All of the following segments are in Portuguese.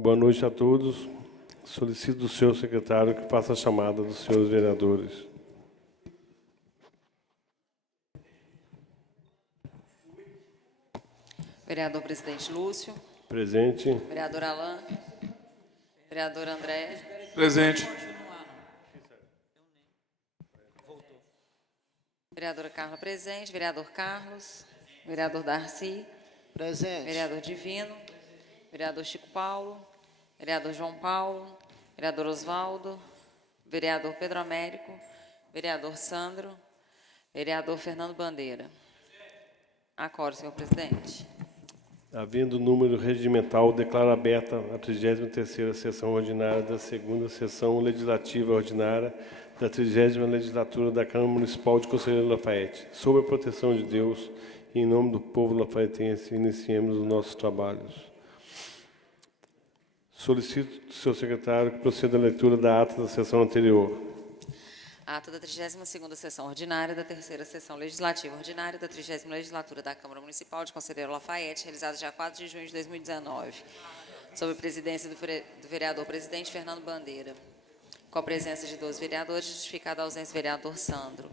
Boa noite a todos. Solicito do senhor secretário que faça a chamada dos senhores vereadores. Vereador presidente Lúcio. Presente. Vereador Alain. Vereador André. Presente. Vereadora Carla presente. Vereador Carlos. Vereador Darcy. Presente. Vereador Divino. Vereador Chico Paulo. Vereador João Paulo. Vereador Osvaldo. Vereador Pedro Américo. Vereador Sandro. Vereador Fernando Bandeira. Acordo, senhor presidente. Havendo número regimental, declaro aberta a 33ª sessão ordinária da 2ª sessão legislativa ordinária da 30ª legislatura da Câmara Municipal de Conselheiro Lafayette. Sob a proteção de Deus e em nome do povo lafaiense, iniciemos os nossos trabalhos. Solicito do senhor secretário que proceda à leitura da ata da sessão anterior. Ata da 32ª sessão ordinária da 3ª sessão legislativa ordinária da 30ª legislatura da Câmara Municipal de Conselheiro Lafayette, realizada dia 4 de junho de 2019, sob a presidência do vereador presidente Fernando Bandeira, com a presença de 12 vereadores, justificada a ausência do vereador Sandro.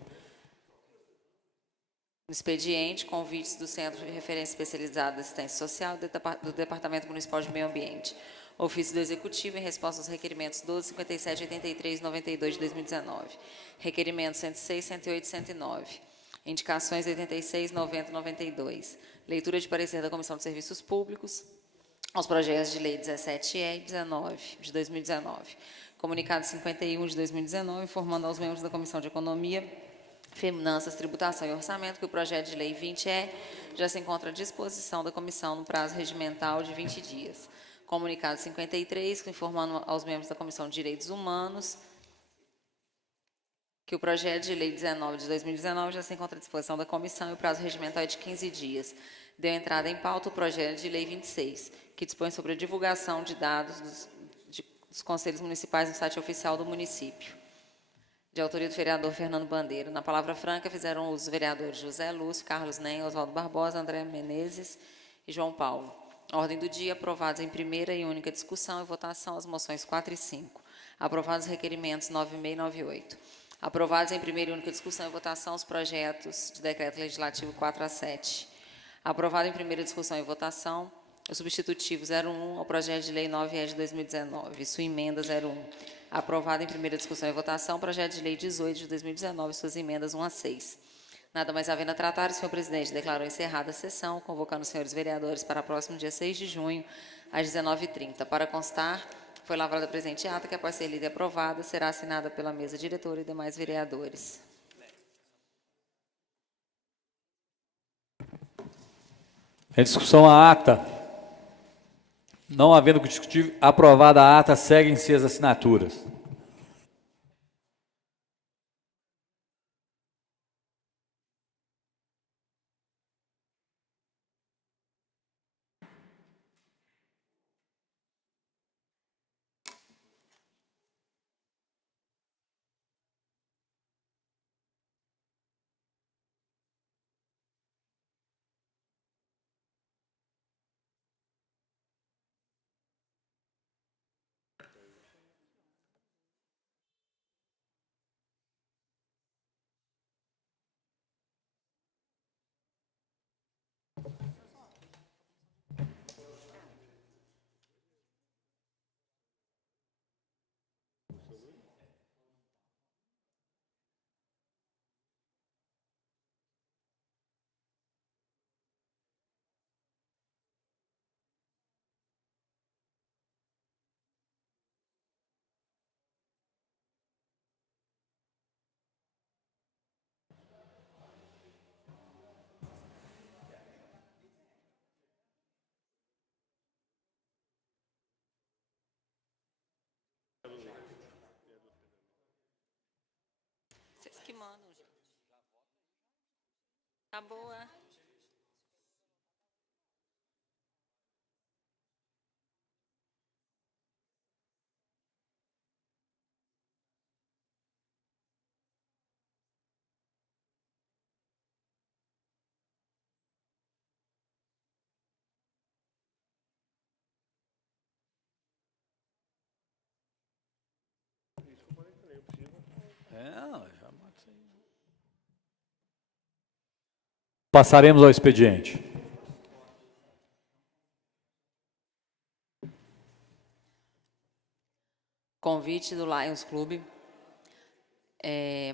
No expediente, convites do Centro de Referência Especializada de Assistência Social do Departamento Municipal de Meio Ambiente. Ofício do Executivo em resposta aos requerimentos 12, 57, 83 e 92 de 2019. Requerimentos 106, 108 e 109. Indicações 86, 90 e 92. Leitura de parecer da Comissão de Serviços Públicos aos projetos de lei 17E e 19 de 2019. Comunicado 51 de 2019, informando aos membros da Comissão de Economia, Finanças, Tributação e Orçamento que o projeto de lei 20E já se encontra à disposição da comissão no prazo regimental de 20 dias. Comunicado 53, informando aos membros da Comissão de Direitos Humanos que o projeto de lei 19 de 2019 já se encontra à disposição da comissão e o prazo regimental é de 15 dias. Deu entrada em pauta o projeto de lei 26, que dispõe sobre a divulgação de dados dos conselhos municipais no site oficial do município. De autoria do vereador Fernando Bandeira. Na palavra franca fizeram uso os vereadores José Lúcio, Carlos Nem, Oswaldo Barbosa, André Menezes e João Paulo. Ordem do dia, aprovados em primeira e única discussão e votação as moções 4 e 5. Aprovados os requerimentos 96 e 98. Aprovados em primeira e única discussão e votação os projetos de decreto legislativo 4 a 7. Aprovado em primeira discussão e votação o substitutivo 01 ao projeto de lei 9E de 2019 e sua emenda 01. Aprovado em primeira discussão e votação o projeto de lei 18 de 2019 e suas emendas 1 a 6. Nada mais havendo a tratar, o senhor presidente declarou encerrada a sessão, convocando os senhores vereadores para o próximo dia 6 de junho, às 19h30. Para constar, foi lavrada a presente ata, que após ser lida e aprovada, será assinada pela mesa diretora e demais vereadores. Em discussão a ata. Não havendo que discutir, aprovada a ata, seguem-se as assinaturas. Vocês que mandam, gente. Tá boa. Passaremos ao expediente. Convite do Lions Clube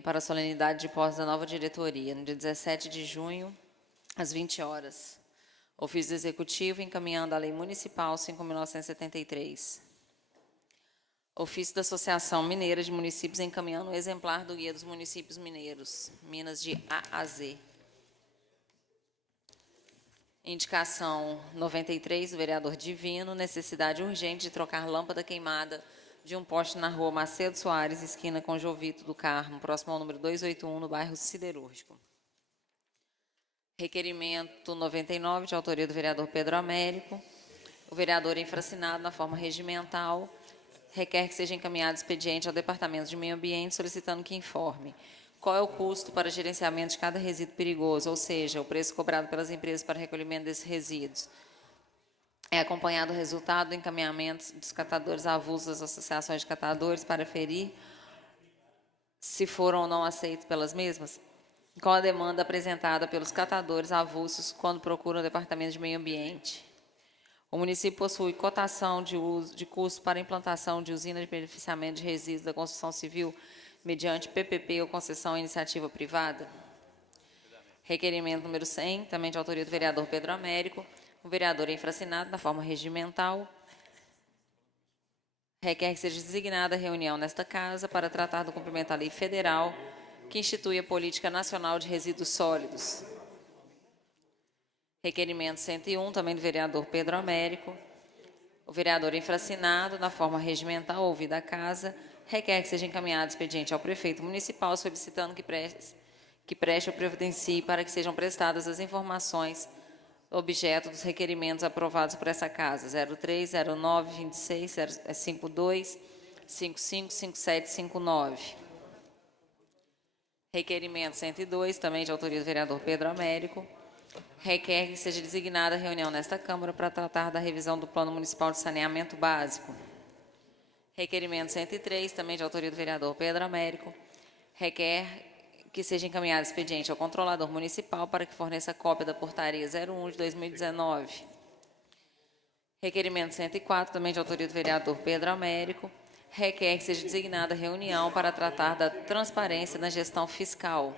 para a solenidade de posse da nova diretoria, no dia 17 de junho, às 20 horas. Ofício do Executivo encaminhando a Lei Municipal 5.973. Ofício da Associação Mineira de Municípios encaminhando um exemplar do Guia dos Municípios Mineiros, Minas de A a Z. Indicação 93, do vereador Divino, necessidade urgente de trocar lâmpada queimada de um poste na rua Macedo Soares, esquina com Jovito do Carmo, próximo ao número 281, no bairro Siderúrgico. Requerimento 99, de autoria do vereador Pedro Américo. O vereador infracinado na forma regimental requer que seja encaminhado expediente ao Departamento de Meio Ambiente, solicitando que informe qual é o custo para gerenciamento de cada resíduo perigoso, ou seja, o preço cobrado pelas empresas para recolhimento desses resíduos. É acompanhado o resultado do encaminhamento dos catadores avulsos das associações de catadores para aferir se foram ou não aceitos pelas mesmas, qual a demanda apresentada pelos catadores avulsos quando procuram o Departamento de Meio Ambiente. O município possui cotação de custo para implantação de usina de beneficiamento de resíduos da construção civil mediante PPP ou concessão à iniciativa privada. Requerimento número 100, também de autoria do vereador Pedro Américo. O vereador é infracinado na forma regimental. Requer que seja designada reunião nesta casa para tratar do cumprimento da lei federal que institui a Política Nacional de Resíduos Sólidos. Requerimento 101, também do vereador Pedro Américo. O vereador infracinado, na forma regimental, ouvida a casa, requer que seja encaminhado expediente ao prefeito municipal, solicitando que preste ou providencie para que sejam prestadas as informações objeto dos requerimentos aprovados por essa casa, 03, 09, 26, 52, 55, 57, 59. Requerimento 102, também de autoria do vereador Pedro Américo. Requer que seja designada reunião nesta Câmara para tratar da revisão do Plano Municipal de Saneamento Básico. Requerimento 103, também de autoria do vereador Pedro Américo. Requer que seja encaminhado expediente ao controlador municipal para que forneça cópia da portaria 01 de 2019. Requerimento 104, também de autoria do vereador Pedro Américo. Requer que seja designada reunião para tratar da transparência na gestão fiscal.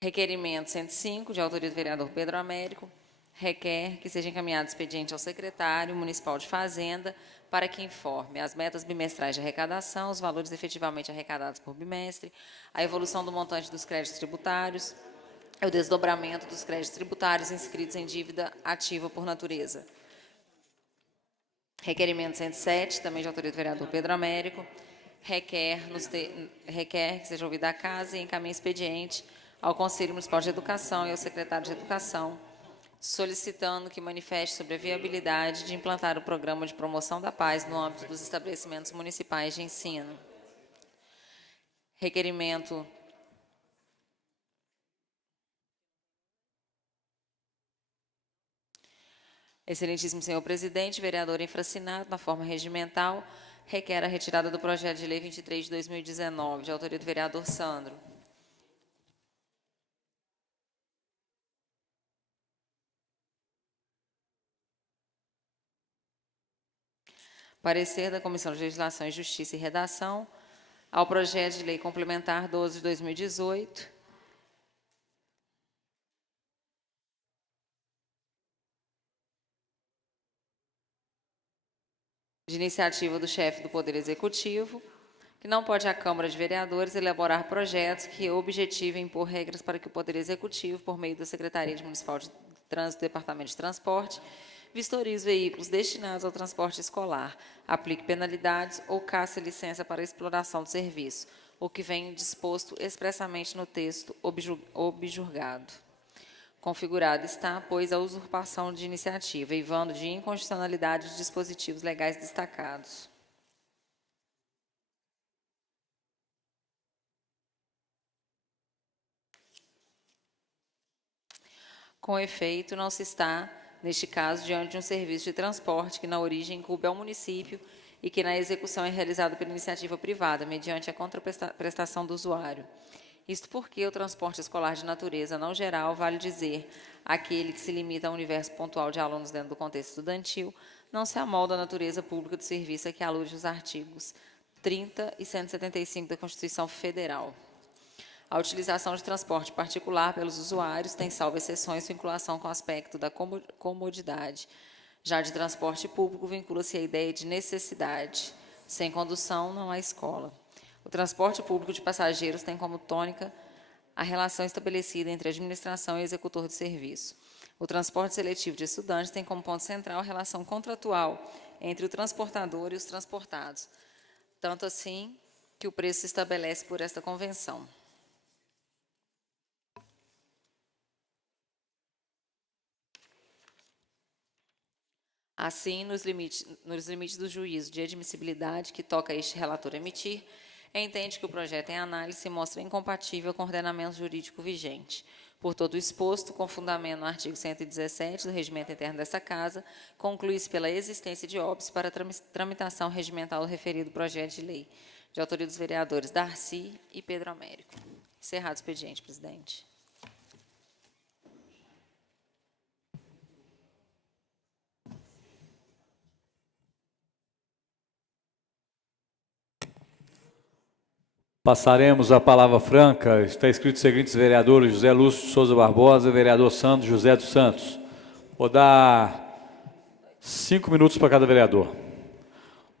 Requerimento 105, de autoria do vereador Pedro Américo, requer que seja encaminhado expediente ao secretário municipal de Fazenda para que informe as metas bimestrais de arrecadação, os valores efetivamente arrecadados por bimestre, a evolução do montante dos créditos tributários, o desdobramento dos créditos tributários inscritos em dívida ativa por natureza. Requerimento 107, também de autoria do vereador Pedro Américo, requer que seja ouvida a casa e encaminhe expediente ao Conselho Municipal de Educação e ao secretário de Educação, solicitando que manifeste sobre a viabilidade de implantar o programa de promoção da paz no âmbito dos estabelecimentos municipais de ensino. Requerimento Excelentíssimo senhor presidente, vereador infracinado, na forma regimental, requer a retirada do projeto de lei 23 de 2019, de autoria do vereador Sandro. Parecer da Comissão de Legislação e Justiça e Redação ao projeto de lei complementar 12 de 2018, de iniciativa do chefe do Poder Executivo, que não pode a Câmara de Vereadores elaborar projetos que objetivem impor regras para que o Poder Executivo, por meio da Secretaria Municipal de Trânsito do Departamento de Transporte, vistorie os veículos destinados ao transporte escolar, aplique penalidades ou casse licença para exploração do serviço, o que vem disposto expressamente no texto objurgado. Configurado está, pois, a usurpação de iniciativa, eivando de inconstitucionalidade dos dispositivos legais destacados. Com efeito, não se está, neste caso, diante de um serviço de transporte que, na origem, incumbe ao município e que na execução é realizada pela iniciativa privada, mediante a contraprestação do usuário. Isto porque o transporte escolar de natureza não geral, vale dizer, aquele que se limita ao universo pontual de alunos dentro do contexto estudantil, não se amolda à natureza pública do serviço a que alude os artigos 30 e 175 da Constituição Federal. A utilização de transporte particular pelos usuários tem, salvo exceções, vinculação com o aspecto da comodidade. Já de transporte público, vincula-se a ideia de necessidade. Sem condução, não há escola. O transporte público de passageiros tem como tônica a relação estabelecida entre administração e executor de serviço. O transporte seletivo de estudantes tem como ponto central a relação contratual entre o transportador e os transportados, tanto assim que o preço se estabelece por esta convenção. Assim, nos limites do juízo de admissibilidade que toca este relator emitir, entende que o projeto em análise se mostra incompatível com o ordenamento jurídico vigente. Por todo o exposto, com fundamento no artigo 117 do Regimento Interno desta Casa, conclui-se pela existência de óbice para tramitação regimental do referido projeto de lei, de autoria dos vereadores Darcy e Pedro Américo. Encerrado o expediente, presidente. Passaremos a palavra franca. Está escrito os seguintes vereadores: José Lúcio de Souza Barbosa, vereador Santos José dos Santos. Vou dar 5 minutos para cada vereador.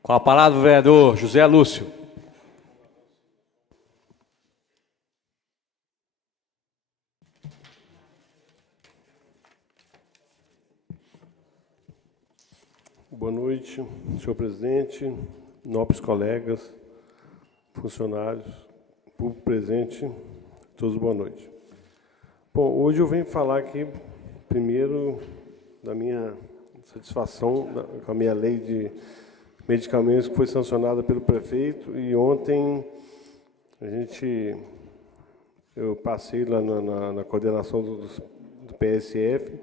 Com a palavra o vereador José Lúcio. Boa noite, senhor presidente, nobres colegas, funcionários, público presente, todos boa noite. Bom, hoje eu venho falar aqui, primeiro, da minha satisfação com a minha lei de medicamentos que foi sancionada pelo prefeito, e ontem eu passei lá na coordenação do PSF,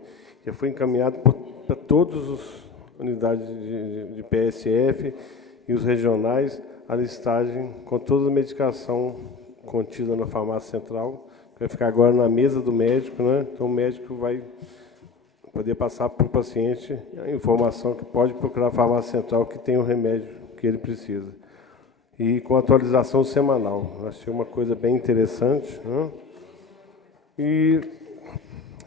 já foi encaminhado para todas as unidades de PSF e os regionais, a listagem com toda a medicação contida na farmácia central, que vai ficar agora na mesa do médico, né? Então o médico vai poder passar para o paciente a informação que pode procurar a farmácia central que tem o remédio que ele precisa. E com atualização semanal. Achei uma coisa bem interessante, né? E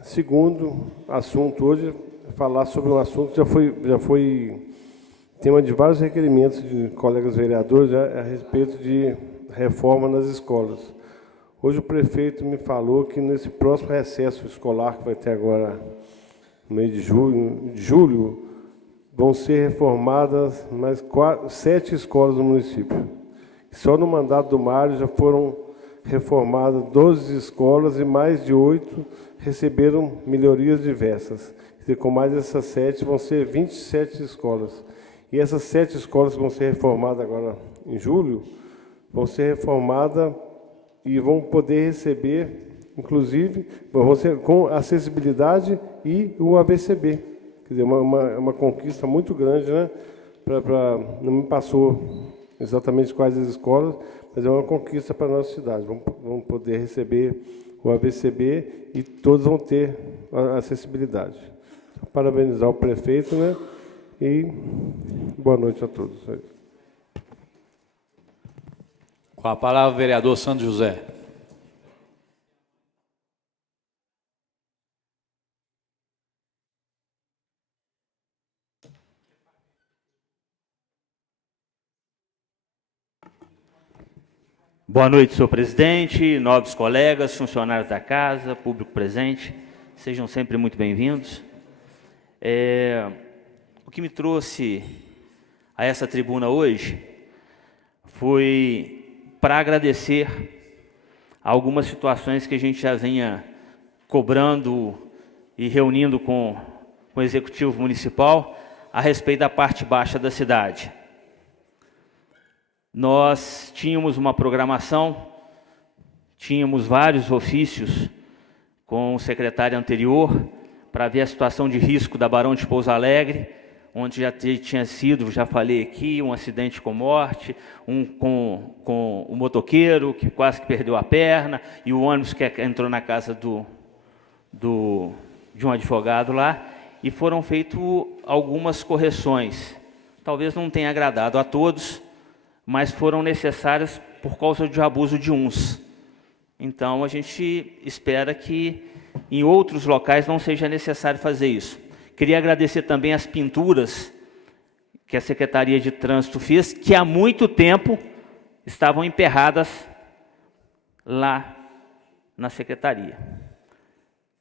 segundo assunto hoje, falar sobre um assunto que já foi tema de vários requerimentos de colegas vereadores a respeito de reforma nas escolas. Hoje o prefeito me falou que nesse próximo recesso escolar, que vai ter agora no mês de julho, vão ser reformadas mais 7 escolas no município. Só no mandato do Mário já foram reformadas 12 escolas e mais de 8 receberam melhorias diversas. E com mais essas 7 vão ser 27 escolas. E essas 7 escolas que vão ser reformadas agora em julho, vão ser reformadas e vão poder receber, inclusive, vão ser com acessibilidade e o AVCB. Quer dizer, uma conquista muito grande, né? Não me passou exatamente quais as escolas, mas é uma conquista para a nossa cidade. Vão poder receber o AVCB e todos vão ter a acessibilidade. Então, parabenizar o prefeito, né? E boa noite a todos. Com a palavra o vereador Santos José. Boa noite, senhor presidente, nobres colegas, funcionários da casa, público presente, sejam sempre muito bem-vindos. O que me trouxe a essa tribuna hoje foi para agradecer algumas situações que a gente já vinha cobrando e reunindo com o Executivo Municipal a respeito da parte baixa da cidade. Nós tínhamos uma programação, tínhamos vários ofícios com o secretário anterior para ver a situação de risco da Barão de Pouso Alegre, onde já tinha sido, já falei aqui, um acidente com morte, com o motoqueiro que quase que perdeu a perna, e o ônibus que entrou na casa de um advogado lá, e foram feitas algumas correções. Talvez não tenha agradado a todos, mas foram necessárias por causa do abuso de uns. Então, a gente espera que em outros locais não seja necessário fazer isso. Queria agradecer também as pinturas que a Secretaria de Trânsito fez, que há muito tempo estavam emperradas lá na Secretaria.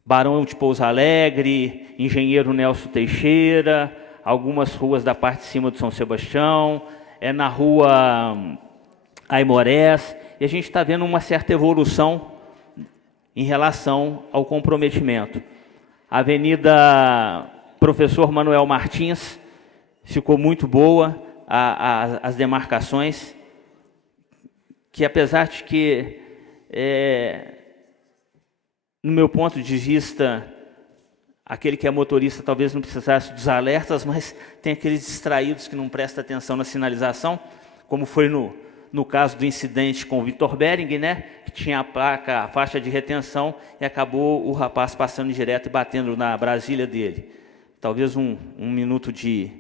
Barão de Pouso Alegre, Engenheiro Nelson Teixeira, algumas ruas da parte de cima do São Sebastião, na rua Aimorés, e a gente está vendo uma certa evolução em relação ao comprometimento. A Avenida Professor Manuel Martins ficou muito boa, as demarcações, que apesar de que, no meu ponto de vista, aquele que é motorista talvez não precisasse dos alertas, mas tem aqueles distraídos que não prestam atenção na sinalização, como foi no caso do incidente com o Vitor Bering, né, que tinha a placa, a faixa de retenção, e acabou o rapaz passando direto e batendo na Brasília dele. Talvez um minuto de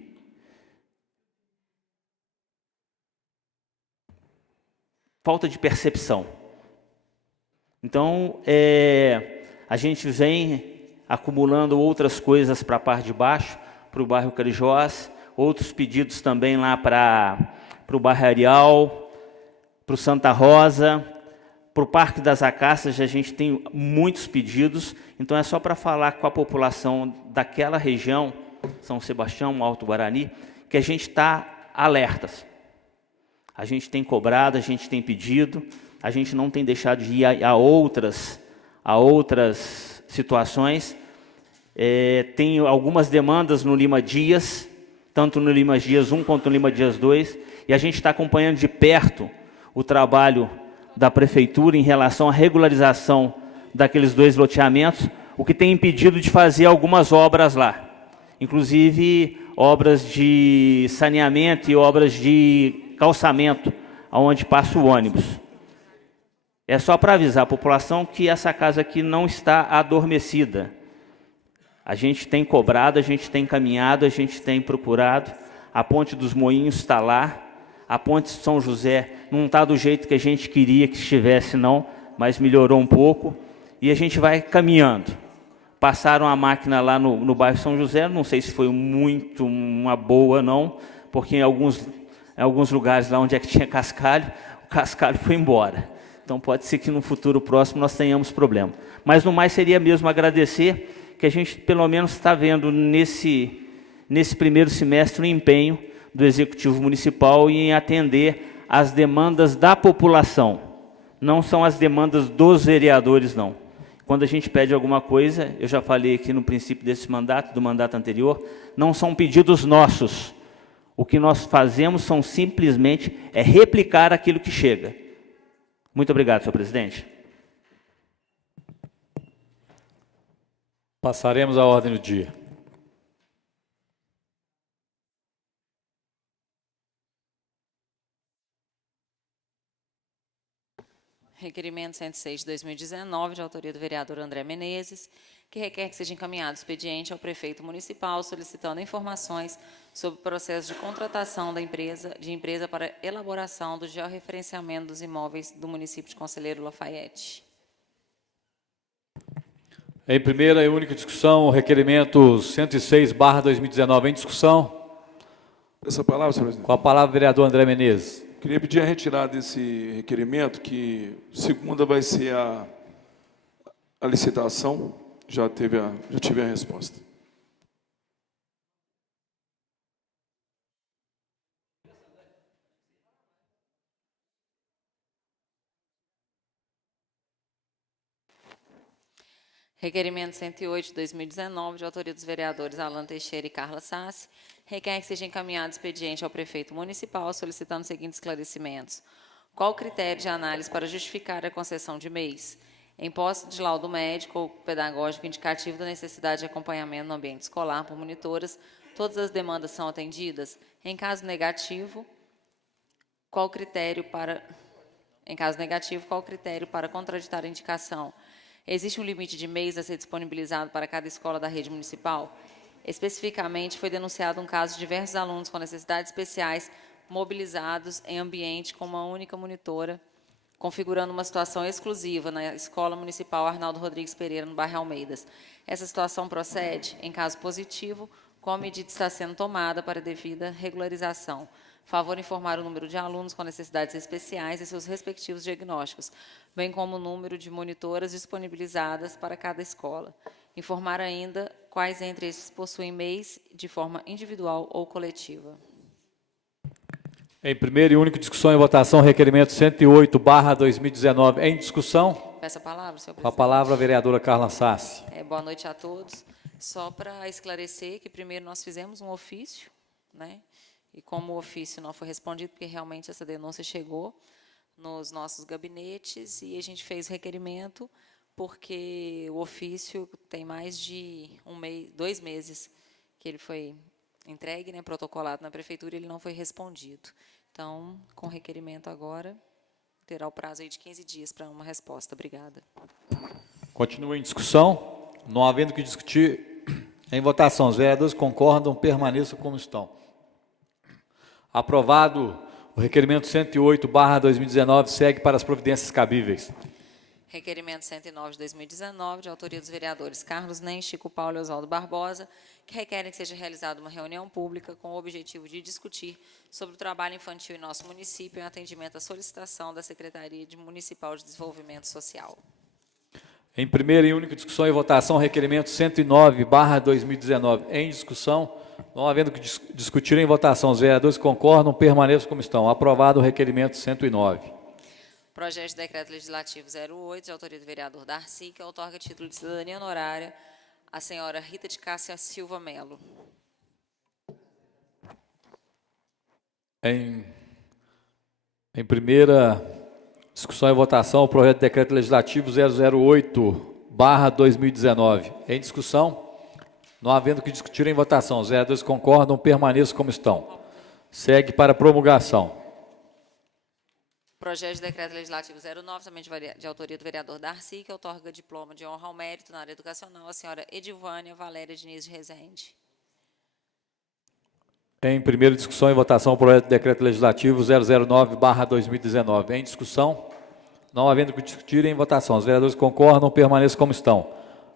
falta de percepção. Então, a gente vem acumulando outras coisas para a parte de baixo, para o bairro Carijós, outros pedidos também lá para o bairro Areal, para o Santa Rosa, para o Parque das Acácias, a gente tem muitos pedidos, então é só para falar com a população daquela região, São Sebastião, Alto Guarani, que a gente está alertas. A gente tem cobrado, a gente tem pedido, a gente não tem deixado de ir a outras situações. Tem algumas demandas no Lima Dias, tanto no Lima Dias 1 quanto no Lima Dias 2, e a gente está acompanhando de perto o trabalho da Prefeitura em relação à regularização daqueles 2 loteamentos, o que tem impedido de fazer algumas obras lá, inclusive obras de saneamento e obras de calçamento, onde passa o ônibus. É só para avisar a população que essa casa aqui não está adormecida. A gente tem cobrado, a gente tem caminhado, a gente tem procurado. A Ponte dos Moinhos está lá. A Ponte de São José não está do jeito que a gente queria que estivesse, não, mas melhorou um pouco. E a gente vai caminhando. Passaram a máquina lá no bairro São José, não sei se foi muito uma boa, não, porque em alguns lugares lá onde é que tinha cascalho, o cascalho foi embora. Então pode ser que no futuro próximo nós tenhamos problema. Mas no mais seria mesmo agradecer que a gente pelo menos está vendo nesse primeiro semestre o empenho do Executivo Municipal em atender às demandas da população. Não são as demandas dos vereadores, não. Quando a gente pede alguma coisa, eu já falei aqui no princípio desse mandato, do mandato anterior, não são pedidos nossos. O que nós fazemos são simplesmente replicar aquilo que chega. Muito obrigado, senhor presidente. Passaremos à ordem do dia. Requerimento 106 de 2019, de autoria do vereador André Menezes, que requer que seja encaminhado expediente ao prefeito municipal solicitando informações sobre o processo de contratação de empresa para elaboração do georreferenciamento dos imóveis do município de Conselheiro Lafayette. Em primeira e única discussão, o requerimento 106/2019 em discussão. Essa palavra, senhor presidente. Com a palavra, o vereador André Menezes. Queria pedir a retirada desse requerimento, que segunda vai ser a licitação. Já tive a resposta. Requerimento 108 de 2019, de autoria dos vereadores Alan Teixeira e Carla Sassi, requer que seja encaminhado expediente ao prefeito municipal solicitando os seguintes esclarecimentos. Qual o critério de análise para justificar a concessão de MEIs? Em posse de laudo médico ou pedagógico indicativo da necessidade de acompanhamento no ambiente escolar por monitoras, todas as demandas são atendidas? Em caso negativo, qual o critério para... Em caso negativo, qual o critério para contraditar a indicação? Existe um limite de mês a ser disponibilizado para cada escola da rede municipal? Especificamente, foi denunciado um caso de diversos alunos com necessidades especiais mobilizados em ambiente com uma única monitora, configurando uma situação exclusiva na Escola Municipal Arnaldo Rodrigues Pereira, no bairro Almeidas. Essa situação procede? Em caso positivo, qual medida está sendo tomada para devida regularização? Favor informar o número de alunos com necessidades especiais e seus respectivos diagnósticos, bem como o número de monitoras disponibilizadas para cada escola. Informar ainda quais entre esses possuem MEIs de forma individual ou coletiva. Em primeira e única discussão e votação, requerimento 108/2019. Em discussão. Peço a palavra, senhor Com a presidente. palavra a vereadora Carla Sassi. Boa noite a todos. Só para esclarecer que primeiro nós fizemos um ofício, né? E como o ofício não foi respondido, porque realmente essa denúncia chegou nos nossos gabinetes, e a gente fez o requerimento, porque o ofício tem mais de 2 meses que ele foi entregue, né, protocolado na prefeitura, e ele não foi respondido. Então, com requerimento agora, terá o prazo aí de 15 dias para uma resposta. Obrigada. Continua em discussão. Não havendo que discutir, em votação, os vereadores concordam, permaneçam como estão. Aprovado o requerimento 108/2019, segue para as providências cabíveis. Requerimento 109 de 2019, de autoria dos vereadores Carlos Nem, Chico Paulo e Oswaldo Barbosa, que requerem que seja realizada uma reunião pública com o objetivo de discutir sobre o trabalho infantil em nosso município em atendimento à solicitação da Secretaria Municipal de Desenvolvimento Social. Em primeira e única discussão e votação, requerimento 109/2019. Em discussão, não havendo que discutir em votação, os vereadores concordam, permaneçam como estão. Aprovado o requerimento 109. Projeto de decreto legislativo 08, de autoria do vereador Darcy, que outorga título de cidadania honorária à senhora Rita de Cássia Silva Melo. Em primeira discussão e votação, o projeto de decreto legislativo 008/2019. Em discussão, não havendo que discutir em votação, os vereadores concordam, permaneçam como estão. Segue para promulgação. Projeto de decreto legislativo 09, também de autoria do vereador Darcy, que outorga diploma de honra ao mérito na área educacional à senhora Edivânia Valéria Diniz de Rezende. Em primeira discussão e votação, o projeto de decreto legislativo 009/2019. Em discussão, não havendo que discutir em votação, os vereadores concordam, permaneçam como estão.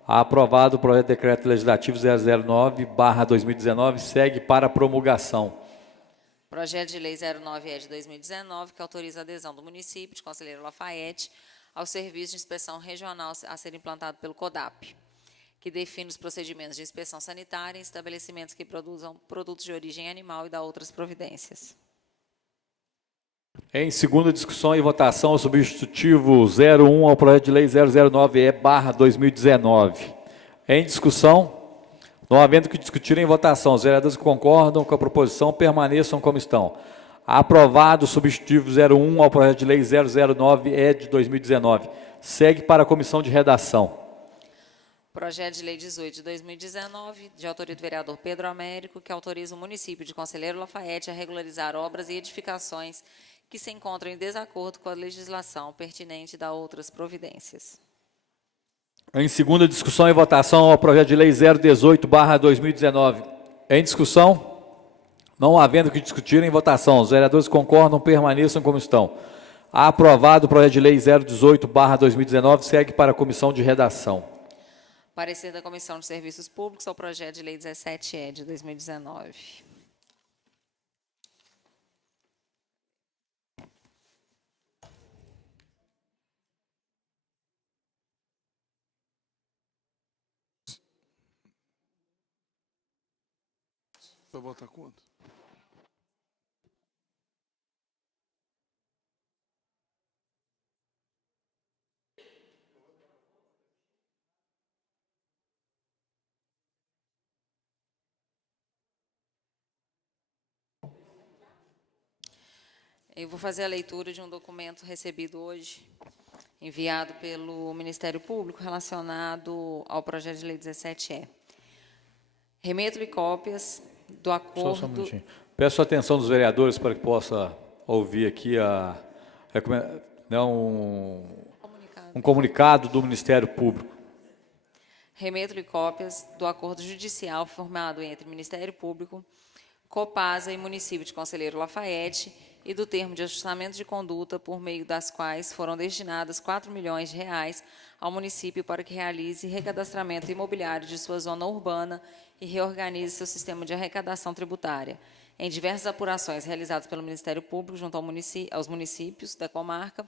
Aprovado o projeto de decreto legislativo 009/2019, segue para promulgação. Projeto de lei 09E de 2019, que autoriza a adesão do município de Conselheiro Lafayette ao serviço de inspeção regional a ser implantado pelo CODAP, que define os procedimentos de inspeção sanitária em estabelecimentos que produzam produtos de origem animal e dá outras providências. Em segunda discussão e votação, o substitutivo 01 ao projeto de lei 009E/2019. Em discussão, não havendo que discutir em votação, os vereadores que concordam com a proposição permaneçam como estão. Aprovado o substitutivo 01 ao projeto de lei 009E de 2019. Segue para a comissão de redação. Projeto de lei 18 de 2019, de autoria do vereador Pedro Américo, que autoriza o município de Conselheiro Lafayette a regularizar obras e edificações que se encontram em desacordo com a legislação pertinente e dá outras providências. Em segunda discussão e votação ao projeto de lei 018/2019. Em discussão, não havendo que discutir em votação, os vereadores concordam, permaneçam como estão. Aprovado o projeto de lei 018/2019, segue para a comissão de redação. Parecer da Comissão de Serviços Públicos ao projeto de lei 17E de 2019. Vai votar contra? Eu vou fazer a leitura de um documento recebido hoje enviado pelo Ministério Público relacionado ao projeto de lei 17E. Remeto-lhe cópias do acordo... Só um minutinho. Peço a atenção dos vereadores para que possa ouvir aqui um comunicado do Ministério Público. Remeto-lhe cópias do acordo judicial firmado entre Ministério Público, Copasa e município de Conselheiro Lafayette e do termo de ajustamento de conduta por meio das quais foram destinadas R$ 4 milhões ao município para que realize recadastramento imobiliário de sua zona urbana e reorganize seu sistema de arrecadação tributária. Em diversas apurações realizadas pelo Ministério Público junto aos municípios da comarca,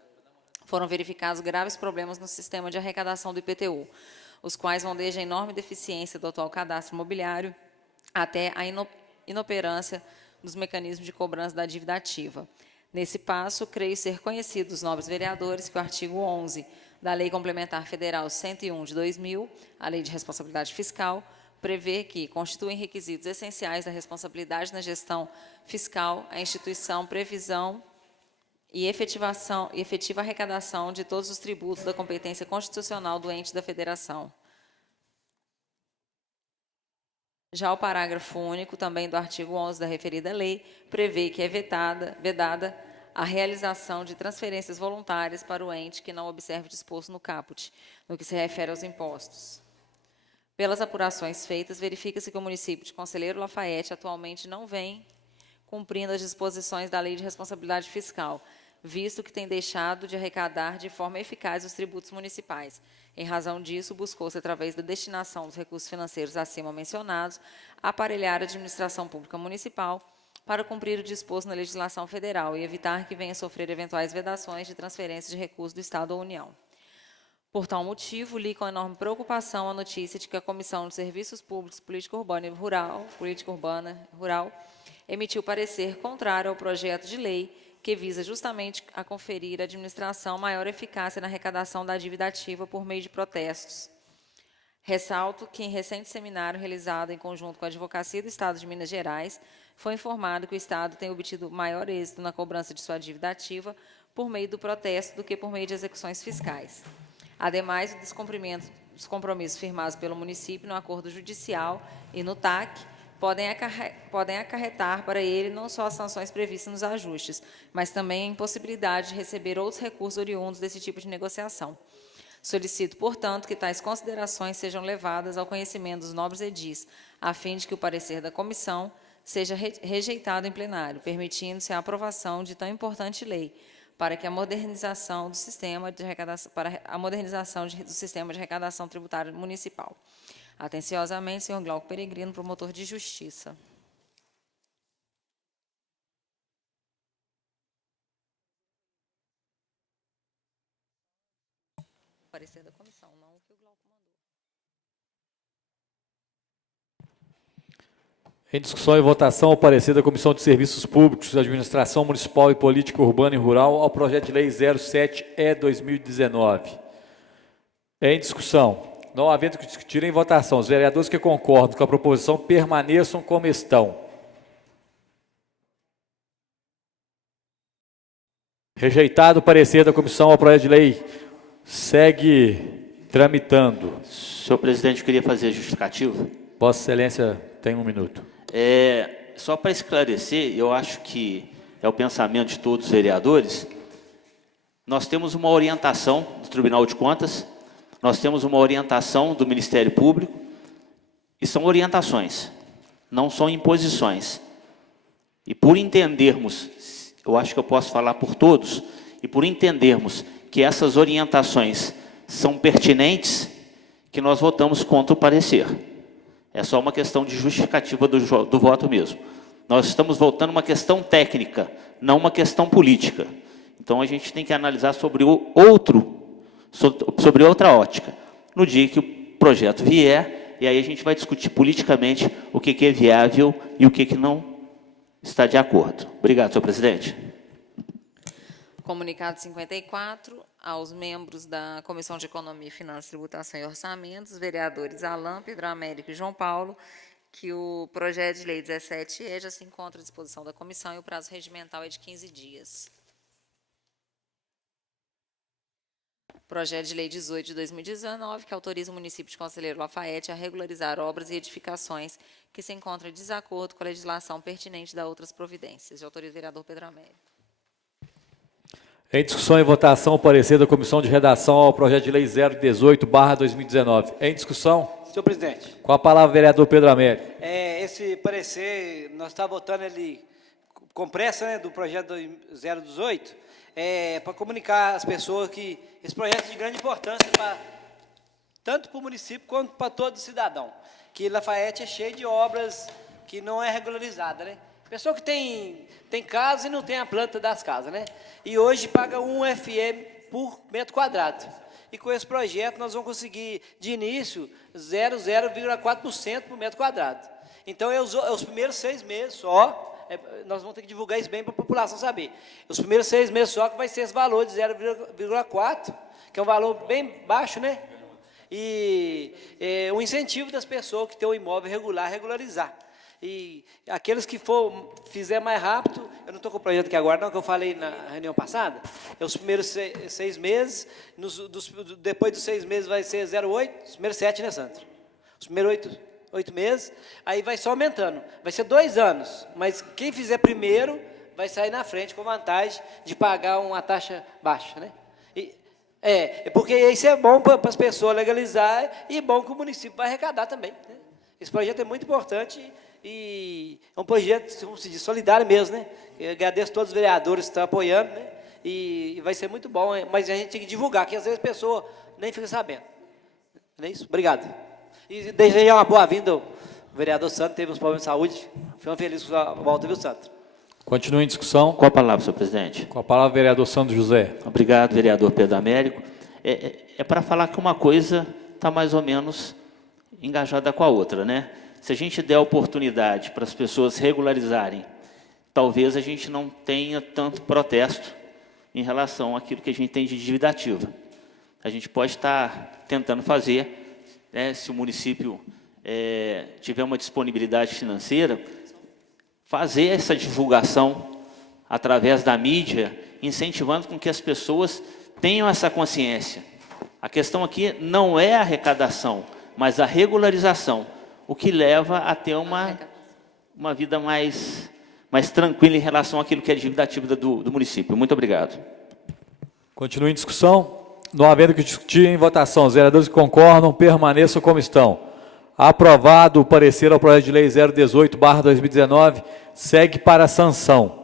foram verificados graves problemas no sistema de arrecadação do IPTU, os quais vão desde a enorme deficiência do atual cadastro imobiliário até a inoperância dos mecanismos de cobrança da dívida ativa. Nesse passo, creio ser conhecido dos nobres vereadores que o artigo 11 da Lei Complementar Federal 101 de 2000, a Lei de Responsabilidade Fiscal, prevê que constituem requisitos essenciais da responsabilidade na gestão fiscal a instituição, previsão e efetiva arrecadação de todos os tributos da competência constitucional do ente da federação. Já o parágrafo único, também do artigo 11 da referida lei, prevê que é vedada a realização de transferências voluntárias para o ente que não observe o disposto no caput, no que se refere aos impostos. Pelas apurações feitas, verifica-se que o município de Conselheiro Lafayette atualmente não vem cumprindo as disposições da Lei de Responsabilidade Fiscal, visto que tem deixado de arrecadar de forma eficaz os tributos municipais. Em razão disso, buscou-se, através da destinação dos recursos financeiros acima mencionados, aparelhar a administração pública municipal para cumprir o disposto na legislação federal e evitar que venha a sofrer eventuais vedações de transferência de recursos do Estado ou União. Por tal motivo, li com enorme preocupação a notícia de que a Comissão de Serviços Públicos, Política Urbana e Rural emitiu parecer contrário ao projeto de lei que visa justamente a conferir à administração maior eficácia na arrecadação da dívida ativa por meio de protestos. Ressalto que, em recente seminário realizado em conjunto com a Advocacia do Estado de Minas Gerais, foi informado que o Estado tem obtido maior êxito na cobrança de sua dívida ativa por meio do protesto do que por meio de execuções fiscais. Ademais, o descumprimento dos compromissos firmados pelo município no acordo judicial e no TAC podem acarretar para ele não só as sanções previstas nos ajustes, mas também a impossibilidade de receber outros recursos oriundos desse tipo de negociação. Solicito, portanto, que tais considerações sejam levadas ao conhecimento dos nobres edis, a fim de que o parecer da comissão seja rejeitado em plenário, permitindo-se a aprovação de tão importante lei, para que a modernização do sistema de arrecadação tributária municipal. Atenciosamente, senhor Glauco Peregrino, promotor de justiça. Parecer da comissão, não o que o Glauco mandou. Em discussão e votação, o parecer da Comissão de Serviços Públicos, Administração Municipal e Política Urbana e Rural ao projeto de lei 07/2019. Em discussão. Não havendo que discutir em votação, os vereadores que concordam com a proposição permaneçam como estão. Rejeitado o parecer da comissão ao projeto de lei, segue tramitando. Senhor presidente, eu queria fazer justificativo. Vossa Excelência tem 1 minuto. Só para esclarecer, eu acho que é o pensamento de todos os vereadores, nós temos uma orientação do Tribunal de Contas, nós temos uma orientação do Ministério Público, e são orientações, não são imposições. E por entendermos, eu acho que eu posso falar por todos, e por entendermos que essas orientações são pertinentes, que nós votamos contra o parecer. É só uma questão de justificativa do voto mesmo. Nós estamos votando uma questão técnica, não uma questão política. Então, a gente tem que analisar sobre outra ótica. No dia que o projeto vier, e aí a gente vai discutir politicamente o que é viável e o que não está de acordo. Obrigado, senhor presidente. Comunicado 54, aos membros da Comissão de Economia, Finanças, Tributação e Orçamentos, vereadores Alain, Pedro Américo e João Paulo, que o projeto de lei 17E já se encontra à disposição da comissão e o prazo regimental é de 15 dias. Projeto de Lei 18 de 2019, que autoriza o município de Conselheiro Lafayette a regularizar obras e edificações que se encontram em desacordo com a legislação pertinente da outras providências. De autoria do vereador Pedro Américo. Em discussão e votação, o parecer da Comissão de Redação ao Projeto de Lei 018/2019. Em discussão? Senhor presidente, Com a palavra, o vereador Pedro Américo. esse parecer, nós estamos votando ele com pressa, né, do projeto 018, para comunicar às pessoas que esse projeto é de grande importância tanto para o município quanto para todo cidadão. Que Lafayette é cheio de obras que não é regularizada, né? Pessoa que tem casa e não tem a planta das casas, né? E hoje paga 1 FM por metro quadrado. E com esse projeto nós vamos conseguir, de início, 0,4% por metro quadrado. Então, é os primeiros 6 meses só, nós vamos ter que divulgar isso bem para a população saber. Os primeiros 6 meses só que vai ser esse valor de 0,4%, que é um valor bem baixo, né? E um incentivo das pessoas que têm o imóvel regularizar. E aqueles que fizer mais rápido, eu não estou com o projeto aqui agora, não, que eu falei na reunião passada, os primeiros 6 meses, depois dos 6 meses vai ser 0,8, os primeiros 7, né, Sandro? Os primeiros 8 meses, aí vai só aumentando. Vai ser 2 anos, mas quem fizer primeiro vai sair na frente com vantagem de pagar uma taxa baixa, né? Porque isso é bom para as pessoas legalizar e bom que o município vai arrecadar também, né? Esse projeto é muito importante e é um projeto, como se diz, solidário mesmo, né? Eu agradeço a todos os vereadores que estão apoiando, né? E vai ser muito bom, mas a gente tem que divulgar, que às vezes a pessoa nem fica sabendo. Não é isso? Obrigado. E desejar uma boa-vinda ao vereador Santos, teve uns problemas de saúde. Fico feliz com a volta, viu, Santos? Continua em discussão. Com a palavra, senhor presidente. Com a palavra, o vereador Sandro José. Obrigado, vereador Pedro Américo. É para falar que uma coisa está mais ou menos engajada com a outra, né? Se a gente der oportunidade para as pessoas regularizarem, talvez a gente não tenha tanto protesto em relação àquilo que a gente tem de dívida ativa. A gente pode estar tentando fazer, né, se o município tiver uma disponibilidade financeira, fazer essa divulgação através da mídia, incentivando com que as pessoas tenham essa consciência. A questão aqui não é a arrecadação, mas a regularização, o que leva a ter uma vida mais tranquila em relação àquilo que é dívida ativa do município. Muito obrigado. Continua em discussão. Não havendo que discutir, em votação, os vereadores que concordam permaneçam como estão. Aprovado o parecer ao projeto de lei 018/2019, segue para a sanção.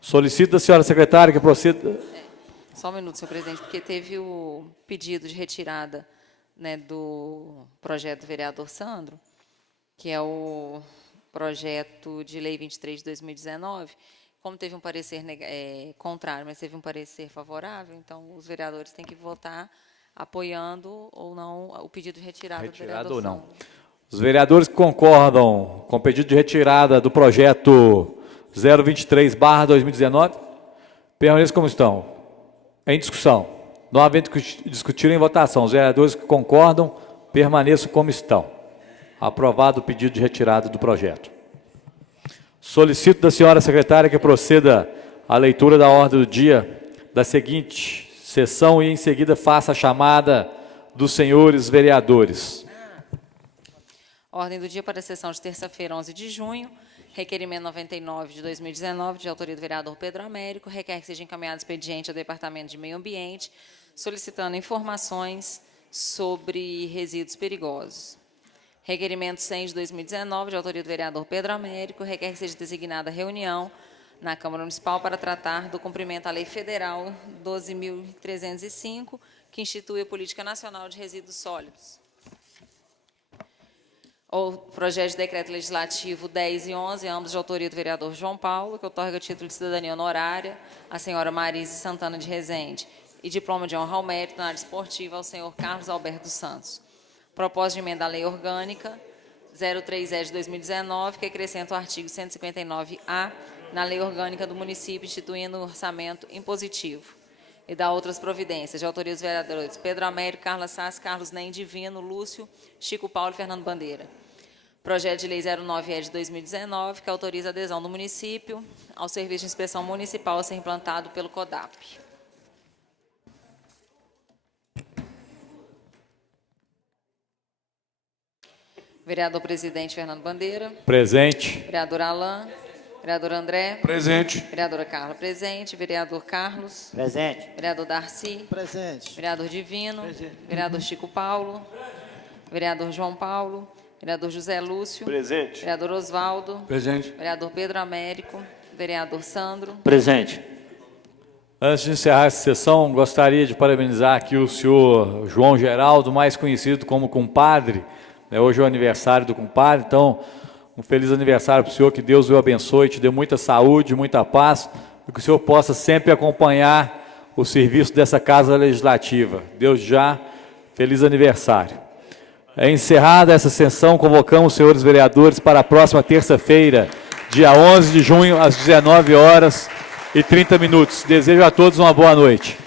Solicito da senhora secretária que proceda... Só um minuto, senhor presidente, porque teve o pedido de retirada, né, do projeto do vereador Sandro, que é o projeto de lei 23 de 2019. Como teve um parecer contrário, mas teve um parecer favorável, então os vereadores têm que votar apoiando ou não o pedido de retirada do vereador ou não. Sandro. Os vereadores que concordam com o pedido de retirada do projeto 023/2019, permaneçam como estão. Em discussão. Não havendo que discutir, em votação, os vereadores que concordam permaneçam como estão. Aprovado o pedido de retirada do projeto. Solicito da senhora secretária que proceda à leitura da ordem do dia da seguinte sessão e, em seguida, faça a chamada dos senhores vereadores. Ordem do dia para a sessão de terça-feira, 11 de junho. Requerimento 99 de 2019, de autoria do vereador Pedro Américo, requer que seja encaminhado expediente ao Departamento de Meio Ambiente, solicitando informações sobre resíduos perigosos. Requerimento 100 de 2019, de autoria do vereador Pedro Américo, requer que seja designada reunião na Câmara Municipal para tratar do cumprimento à Lei Federal 12.305, que institui a Política Nacional de Resíduos Sólidos. O projeto de decreto legislativo 10 e 11, ambos de autoria do vereador João Paulo, que outorga título de cidadania honorária à senhora Marise Santana de Rezende e diploma de honra ao mérito na área esportiva ao senhor Carlos Alberto dos Santos. Proposta de emenda à lei orgânica 030 de 2019, que acrescenta o artigo 159-A na lei orgânica do município, instituindo o orçamento impositivo. E dá outras providências, de autoria dos vereadores Pedro Américo, Carla Sassi, Carlos Nem Divino, Lúcio, Chico Paulo e Fernando Bandeira. Projeto de lei 09E de 2019, que autoriza a adesão do município ao serviço de inspeção municipal a ser implantado pelo CODAP. Vereador presidente Fernando Bandeira. Presente. Vereador Alain. Vereador André. Presente. Vereadora Carla, presente. Vereador Carlos. Presente. Vereador Darcy. Presente. Vereador Divino. Vereador Chico Paulo. Vereador João Paulo. Vereador José Lúcio. Presente. Vereador Osvaldo. Presente. Vereador Pedro Américo. Vereador Sandro. Presente. Antes de encerrar essa sessão, gostaria de parabenizar aqui o senhor João Geraldo, mais conhecido como compadre. Hoje é o aniversário do compadre, então um feliz aniversário para o senhor, que Deus o abençoe, te dê muita saúde, muita paz, e que o senhor possa sempre acompanhar o serviço dessa Casa Legislativa. Deus já, feliz aniversário. Encerrada essa sessão, convocamos os senhores vereadores para a próxima terça-feira, dia 11 de junho, às 19h30. Desejo a todos uma boa noite.